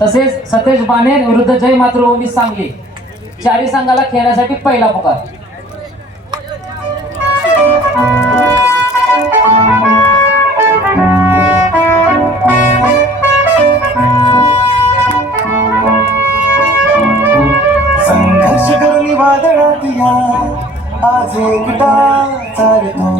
तसेच सतेज बानेर विरुद्ध जय मातृभूमी सांगली चारी संघाला खेळण्यासाठी पहिला पुकार. संघर्ष करली वादळात या आज एकटा चालतो.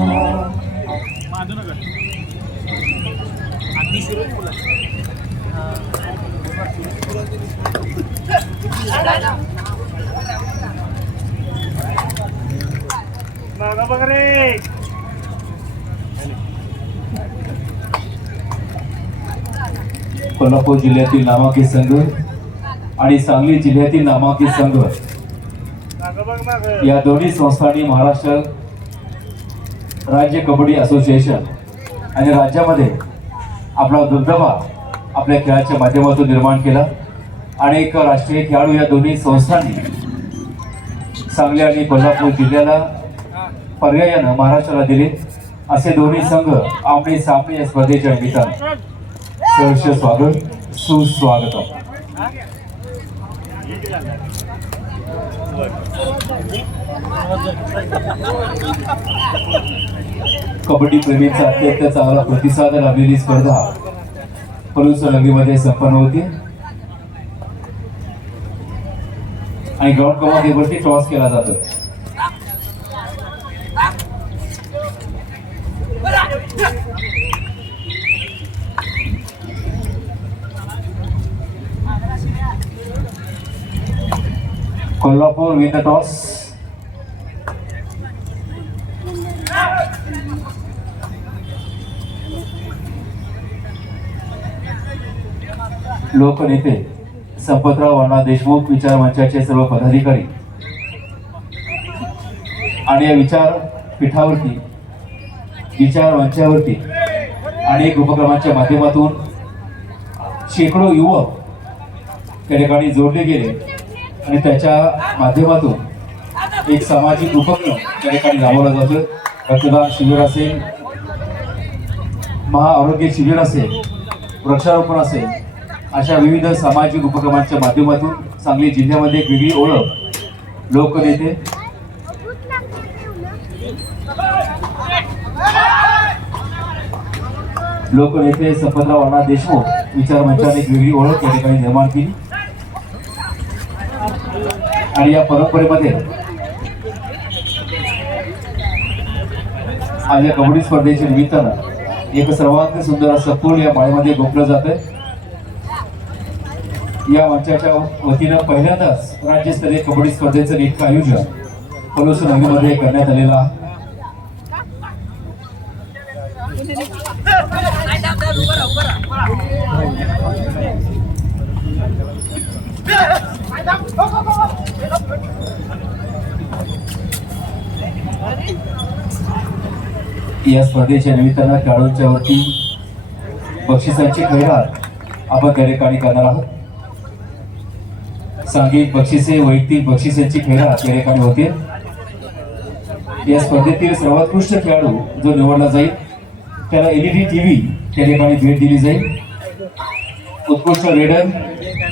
कोल्हापूर जिल्ह्यातील नामांकित संघ आणि सांगली जिल्ह्यातील नामांकित संघ या दोन्ही संस्थांनी महाराष्ट्र राज्य कबड्डी असोसिएशन आणि राज्यामध्ये आपला दबदबा आपल्या खेळाच्या माध्यमातून निर्माण केला. अनेक राष्ट्रीय खेळाडू या दोन्ही संस्थांनी सांगली आणि कोल्हापूर जिल्ह्याला पर्यायानं महाराष्ट्राला दिले. असे दोन्ही संघ आमने सामने या स्पर्धेच्या निमित्तानं सहर्ष स्वागत सुस्वागतम. कबड्डी प्रेमींचा अत्यंत चांगला प्रतिसाद लाभलेली स्पर्धा पलूस नगरीमध्ये संपन्न होती आणि ग्राउंड क्रमांक वरती टॉस केला जातो. Kolhapur win the toss. लोकनेते संपतराव अण्णा देशमुख विचार मंचाचे सर्व पदाधिकारी आणि या विचार पीठावरती विचार मंचावरती अनेक उपक्रमांच्या माध्यमातून शेकडो युवक त्या ठिकाणी जोडले गेले आणि त्याच्या माध्यमातून एक सामाजिक उपक्रम त्या ठिकाणी राबवला जातो. रक्तदान शिबिर असेल, महाआरोग्य शिबिर असेल, वृक्षारोपण असेल, अशा विविध सामाजिक उपक्रमांच्या माध्यमातून सांगली जिल्ह्यामध्ये एक वेगळी ओळख लोकनेते संपतराव अण्णा देशमुख विचार मंचाने एक वेगळी ओळख या ठिकाणी निर्माण केली. आणि या परंपरेमध्ये आज या कबड्डी स्पर्धेच्या निमित्तानं एक सर्वांत सुंदर असं फूल या माळेमध्ये गोपलं जातंय. या मंचाच्या वतीनं पहिल्यांदाच राज्यस्तरीय कबड्डी स्पर्धेचं नेटकं आयोजन पलूस नगरीमध्ये करण्यात आलेलं आहे. या स्पर्धेच्या निमित्तानं खेळाडूंच्या वरती बक्षिसांची खैरात आपण त्या ठिकाणी करणार आहोत. सांघिक बक्षिसे, वैयक्तिक बक्षिसांची खैरात त्या ठिकाणी होते. या स्पर्धेतील सर्वोत्कृष्ट खेळाडू जो निवडला जाईल त्याला LED TV त्या ठिकाणी भेट दिली जाईल. उत्कृष्ट रेडर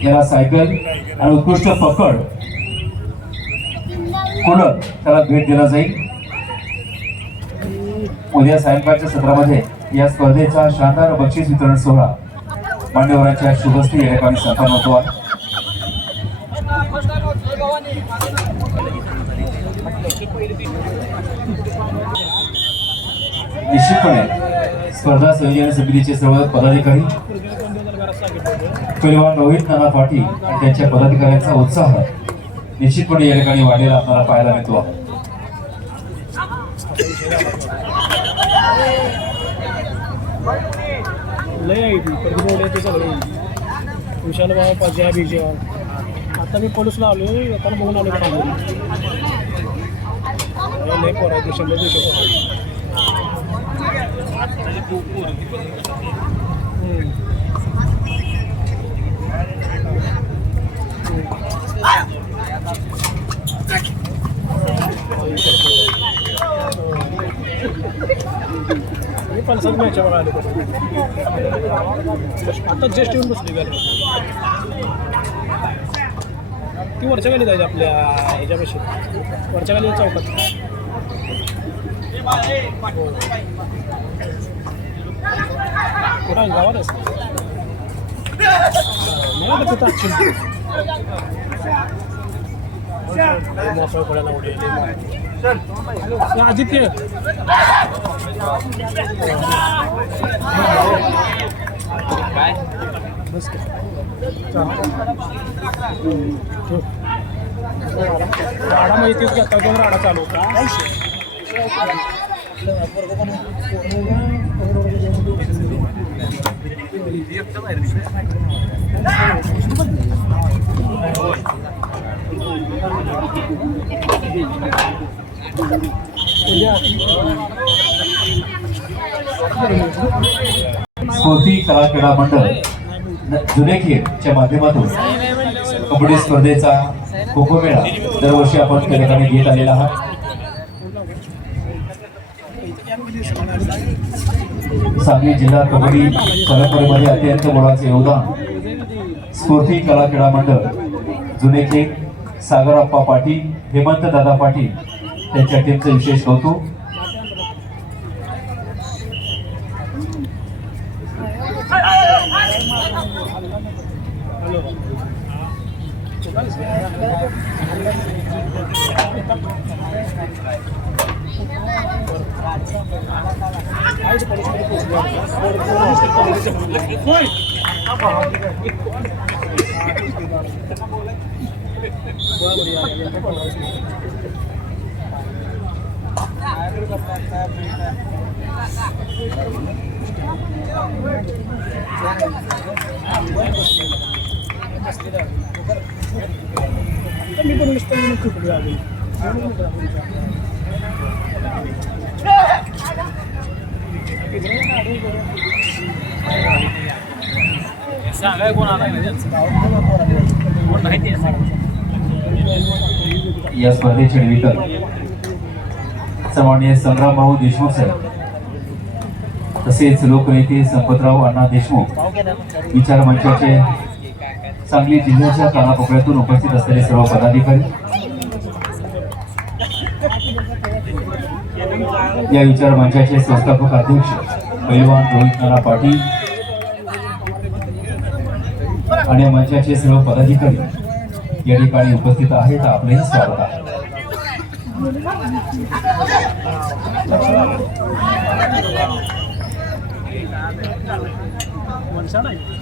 याला सायकल आणि उत्कृष्ट पकड कूलर त्याला भेट दिला जाईल. उद्या सायंकाळच्या सत्रामध्ये या स्पर्धेचा शानदार बक्षीस वितरण सोहळा मान्यवरांच्या शुभस्ती या ठिकाणी संपन्न होतो आहे. निश्चितपणे स्पर्धा संयोजन समितीचे सर्व पदाधिकारी पैलवान रोहित नाना पाटील आणि त्यांच्या पदाधिकाऱ्यांचा उत्साह निश्चितपणे या ठिकाणी वाढलेला आपल्याला पाहायला मिळतो. विशाल बाबा पाज्या बिजा आता मी पोलीसला आलो आता बघून आलो लय पोरायचे 100-200 पंचायत याच्या बघा आले आता ज्येष्ठ येऊन बसली गाडी ती वरच्या गाली जायची आपल्या ह्याच्यापाशी वरच्या गाली चौकात कुठं गावात असतं मला तर तिथं चिंटू मोसळ पडायला उडेल आदित्य बस राडा माहितीच की आता पण राडा चालू होता स्फूर्ती कला क्रीडा मंडळ जुनेखेडच्या माध्यमातून कबड्डी स्पर्धेचा खो खो मेळा दरवर्षी आपण त्या ठिकाणी घेत आलेला आहात. सांगली जिल्हा कबड्डी परंपरेमध्ये अत्यंत मोलाचे योगदान स्फूर्ती कला क्रीडा मंडळ जुनेखेड सागरप्पा पाटील हेमंत दादा पाटील त्यांच्या टीमचं विशेष कौतुक. मी पण नुसतं चुकलो आधी सांगाय कोण आला या स्पर्धेचे निमित्त सन्माननीय संग्राम भाऊ देशमुख साहेब तसेच लोकनेते संपतराव अण्णा देशमुख विचार मंचाचे सांगली जिल्ह्याच्या कानाकोपऱ्यातून उपस्थित असलेले सर्व पदाधिकारी, या विचार मंचाचे संस्थापक अध्यक्ष पैलवान रोहित नाना पाटील आणि या मंचाचे सर्व पदाधिकारी या ठिकाणी उपस्थित आहेत. आपलेही स्वागत आहे.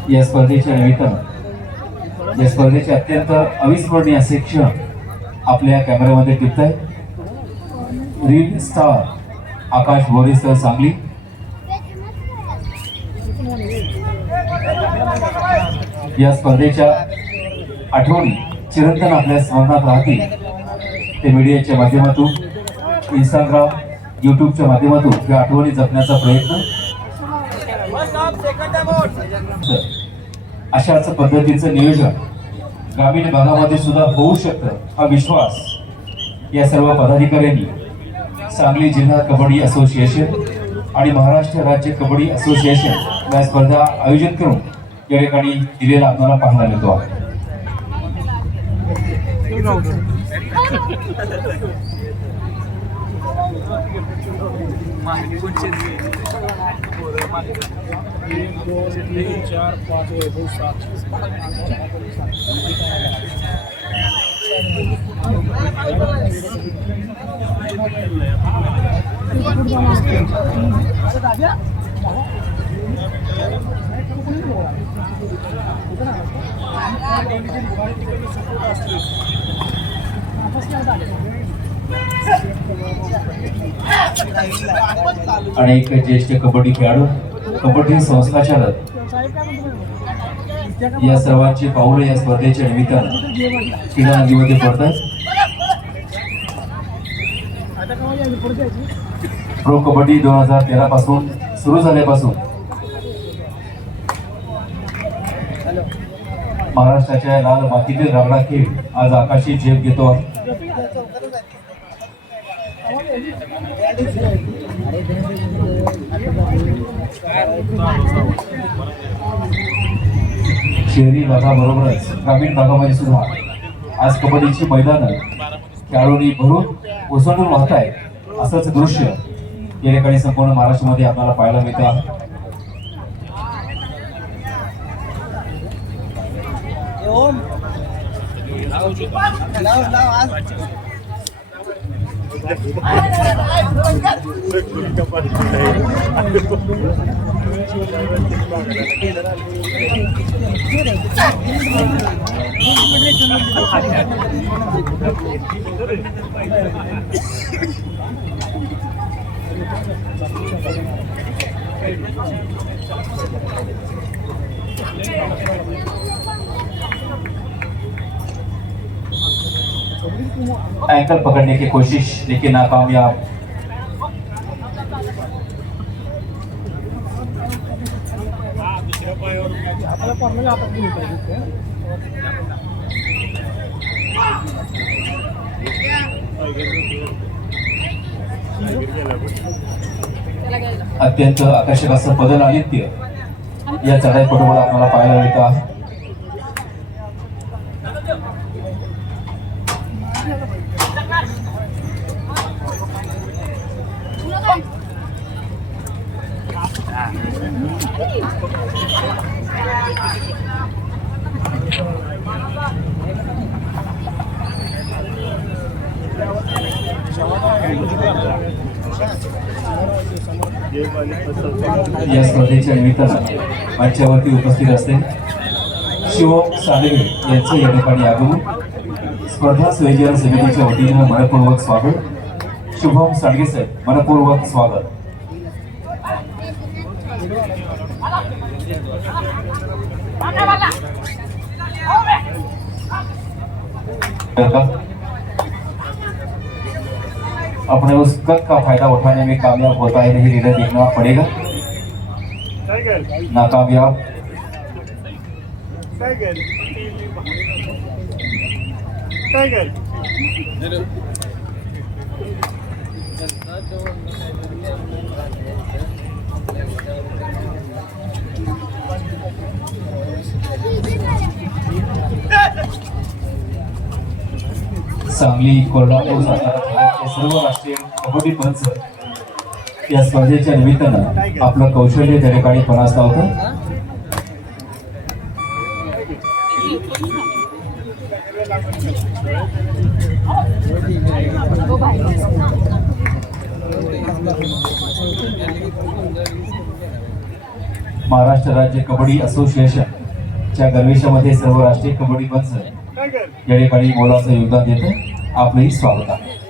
या स्पर्धेच्या निमित्तानं या स्पर्धेचे अत्यंत अविस्मरणीय असे क्षण आपल्या कॅमेऱ्यामध्ये टिपत आहे. रील स्टार आकाश बोरीसर सांगली, या स्पर्धेच्या आठवणी चिरंतन आपल्या स्मरणात राहतील. ते मीडियाच्या माध्यमातून, इंस्टाग्राम, यूट्यूबच्या माध्यमातून या आठवणी जपण्याचा प्रयत्न, अशाच पद्धतीचं नियोजन ग्रामीण भागामध्ये सुद्धा होऊ शकतं हा विश्वास या सर्व पदाधिकाऱ्यांनी सांगली जिल्हा कबड्डी असोसिएशन आणि महाराष्ट्र राज्य कबड्डी असोसिएशन या स्पर्धा आयोजित करून या ठिकाणी दिलेला आपल्याला पाहायला मिळतो आहे. एक दोन तीन चार पाच अनेक ज्येष्ठ कबड्डी खेळाडू, कबड्डी संस्थाचालक या सर्वांची पाऊले या स्पर्धेच्या निमित्तानं क्रीडांगणीमध्ये पडतात. प्रो कबड्डी 2013 पासून सुरू झाल्यापासून महाराष्ट्राच्या लाल मातीतील रांगडा खेळ आज आकाशी झेप घेतो आहे. शहरी भागाबरोबरच ग्रामीण भागामध्ये सुद्धा आज कबड्डीची मैदानं खेळाडूंनी भरून ओसंडून वाहत आहेत असंच दृश्य या ठिकाणी संपूर्ण महाराष्ट्रामध्ये आपल्याला पाहायला मिळतं आहे. एंकल पकड़ने की कोशिश लेकिन नाकामयाब। आपल्या पारला हातात घेऊन पाहिजे. अत्यंत आकर्षक असं पदल आदित्य या चढाईपटूवर आपल्याला पाहायला मिळत आहे. या स्पर्धेच्या निमित्तानं मंचावरती उपस्थित असते शिवम साळवे यांचं या ठिकाणी आगमन. स्पर्धा संयोजन समितीच्या वतीनं मनपूर्वक स्वागत. शुभम साळवे साहेब मनपूर्वक स्वागत. अपने उस कद का फायदा उठाने में कामयाब होता है नहीं लीडर देखना पड़ेगा. नाकामयाब. सांगली कोल्हापूर सातारा जिल्ह्यातले सर्व राष्ट्रीय कबड्डी पंच या स्पर्धेच्या निमित्तानं आपलं कौशल्य त्या ठिकाणी पणासला होतं. महाराष्ट्र राज्य कबड्डी असोसिएशनच्या गणवेशामध्ये सर्व राष्ट्रीय कबड्डी पंच या ठिकाणी मोलाचं योगदान देतं. आपलंही स्वागत आहे.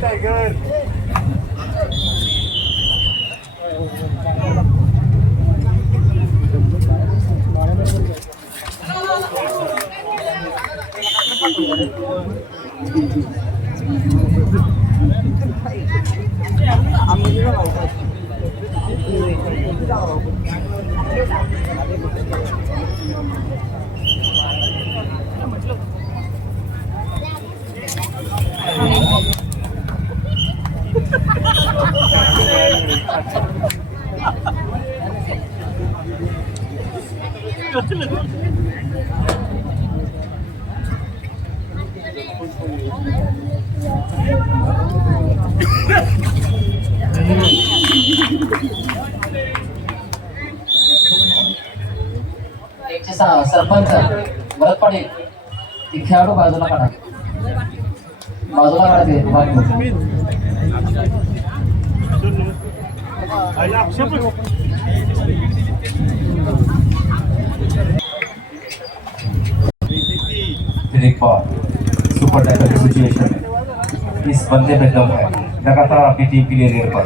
टायगर सरपंच भरत पाटील ती खेळाडू बाजूला काढा. बाजूला काढा ते सुपर टाइगर एसोसिएशन इस बंदे पे दम है. लगातार अपनी टीम के लिए रेड पर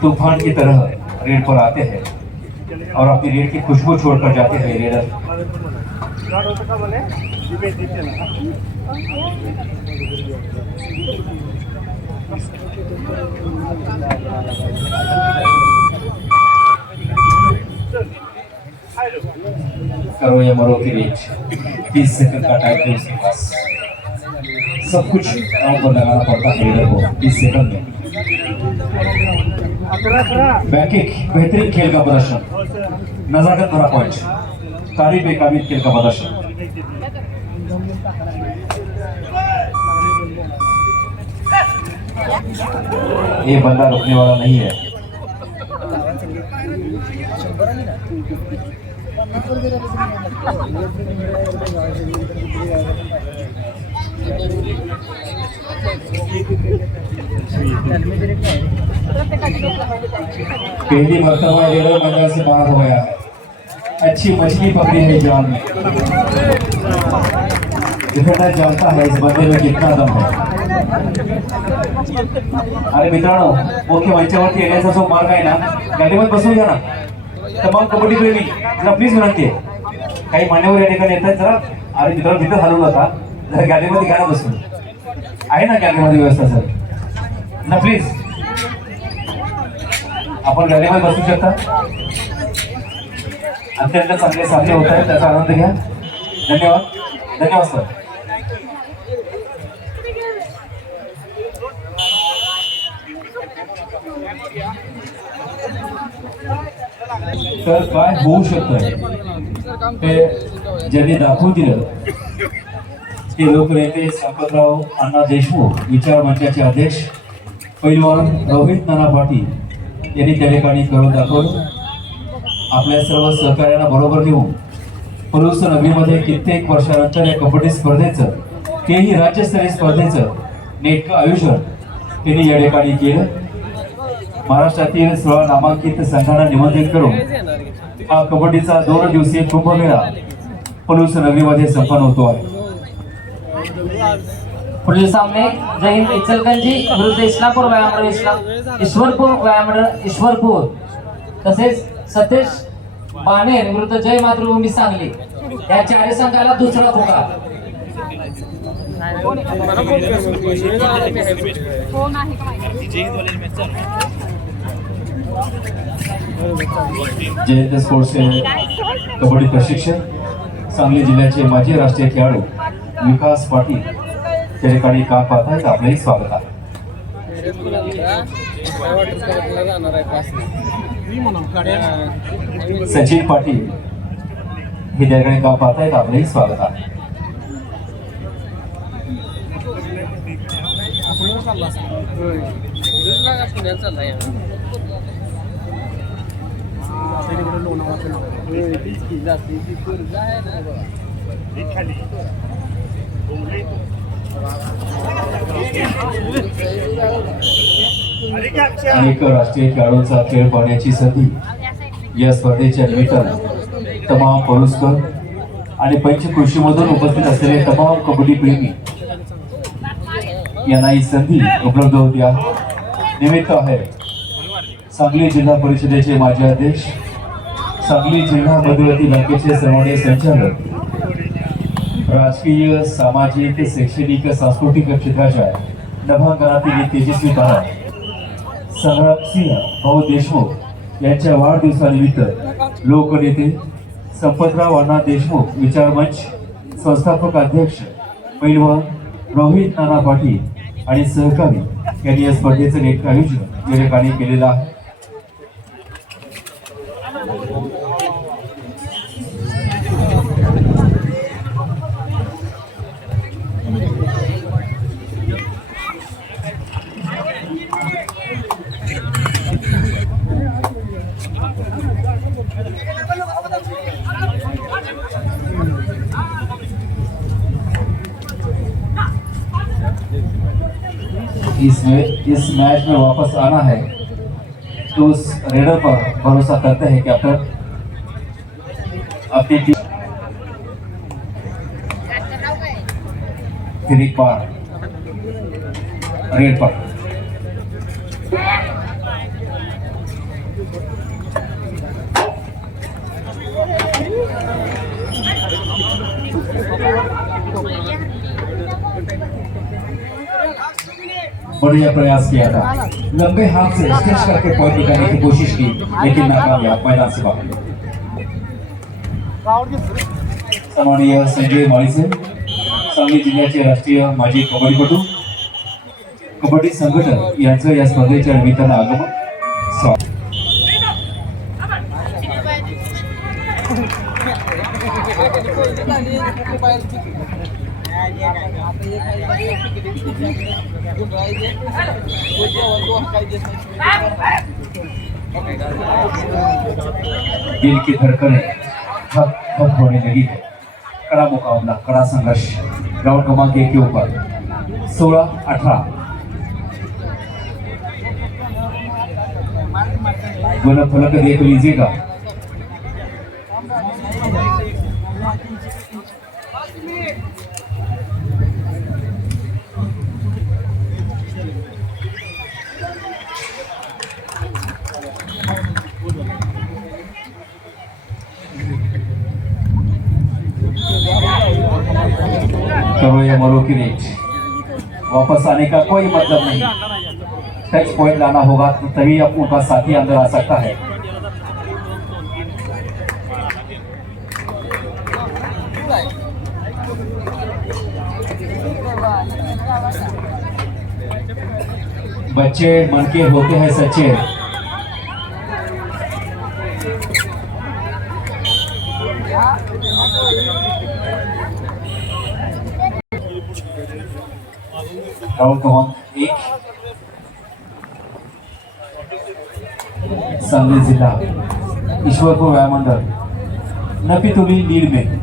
तूफान की तरह रेड पर आते हैं और अपनी रेड की खुशबू छोड़कर जाते हैं रेडर। करो या मरो की रेड, 30 सेकंड का टाइम है उसके पास। सब कुछ दांव पर लगाना पड़ता है रेडर को 30 सेकंड में। बैकिंग बेहतरीन खेल का प्रदर्शन, नजाकत भरा पॉइंट, तारीफ काबिल खेल का प्रदर्शन। ये बंदा रुकने वाला नहीं है। पहली मरतबा रेलवे मंडल से बाहर हो गया है। अच्छी मछली पकड़ी है जाल में। डिफेंडर जानता है इस बंदे में कितना दम है। अरे मित्रांनो, मुख्य मंचावरती येण्याचा जो मार्ग आहे ना, गाडीमध्ये बसून घ्या ना। तमाम कबड्डी प्रेमी जरा प्लीज विनंती आहे, काही मान्यवर या ठिकाणी येतात, जरा अरे मित्रांनो तिथं हलवू नका, जरा गाडीमध्ये घ्या ना बसून। आहे ना गाडीमध्ये व्यवस्था सर ना, प्लीज आपण गाडीमध्ये बसू शकता। अत्यंत चांगले सामने होत आहेत, त्याचा आनंद घ्या। धन्यवाद, धन्यवाद सर। तर काय होऊ शकतंय ते ज्यांनी दाखवून दिलं ते लोकनेते संपतराव अण्णा देशमुख विचार मंचाचे अध्यक्ष पैलवान रोहित नाना पाटील यांनी त्या ठिकाणी करून दाखवलं। आपल्या सर्व सहकार्यांना बरोबर घेऊन पलूस नगरीमध्ये कित्येक वर्षानंतर या कबड्डी स्पर्धेचं, तेही राज्यस्तरीय स्पर्धेचं नेटकं आयोजन त्यांनी या ठिकाणी केलं। महाराष्ट्रातील 16 नामांकित संघांना निमंत्रित करून हा कबड्डीचा 2 दिवसीय कुंभमेळा पलूस नगरीमध्ये संपन्न होतो आहे। पुढील सामने जय हिंद इचलकरंजी विरुद्ध इस्लामपूर व्यायामगृह ईश्वरपूर व्यायामगृह ईश्वरपूर, तसेच सतेज बाणेर विरुद्ध जय मातृभूमी सांगली, या चारही संघाला दुसरा पुकार। जयंत स्पोर्ट्सचे कबड्डी प्रशिक्षक सांगली जिल्ह्याचे माजी राष्ट्रीय खेळाडू विकास पाटील त्या ठिकाणी काम पाहत आहेत, आपलंही स्वागत आहे। सचिन पाटील हे त्या ठिकाणी काम पाहत आहेत, आपलंही स्वागत आहे। अनेक राष्ट्रीय खेळाडूंचा खेळ पाहण्याची संधी या स्पर्धेच्या निमित्तानं तमाम पलूसकर आणि पंचकृषीमधून उपस्थित असलेले तमाम कबड्डी प्रेमी यांना ही संधी उपलब्ध होती आहे। निमित्त आहे सांगली जिल्हा परिषदेचे माजी अध्यक्ष, सांगली जिल्हा मध्यवर्ती बँकेचे सर्वोदय संचालक, राजकीय, सामाजिक, शैक्षणिक, सांस्कृतिक क्षेत्राच्या नभांगणातील तेजस्वी तारा संग्रामसिंह भाऊ देशमुख यांच्या वाढदिवसानिमित्त लोकनेते संपतराव अण्णा देशमुख विचार मंच संस्थापक अध्यक्ष पैलवान रोहित नाना पाटील आणि सहकारी यांनी या स्पर्धेचं नेटकं आयोजन या ठिकाणी केलेलं आहे। इस मैच में वापस आना है तो उस रेडर पर भरोसा करते हैं कैप्टन। अपनी टीम फिर एक बार रेड पकड़। बढ़िया प्रयास किया था, लंबे हाथ से स्ट्रेच करके पॉइंट निकालने की कोशिश की लेकिन नाकामयाब, मैदान से बाहर। सन्माननीय संजय माळीसे, सांगली जिल्ह्याचे राष्ट्रीय माजी कबड्डीपटू, कबड्डी संघटक यांचं या स्पर्धेच्या निमित्तानं आगमन। स्वागत। दिल की धड़कनें धक धक होने लगी है। कड़ा मुकाबला, कड़ा संघर्ष। ग्राउंड क्रमांक 1 के ऊपर 16-18 गोला फलक देख लीजिएगा। करो या मरो की रेस, वापस आने का कोई मतलब नहीं। टच पॉइंट लाना होगा तो तभी अब उनका साथी अंदर आ सकता है। बच्चे मन के होते हैं सच्चे। राहुल क्रमांक 1 सांगली जिला ईश्वरपुर व्यायाम मंडल नपीतुली लीड में 2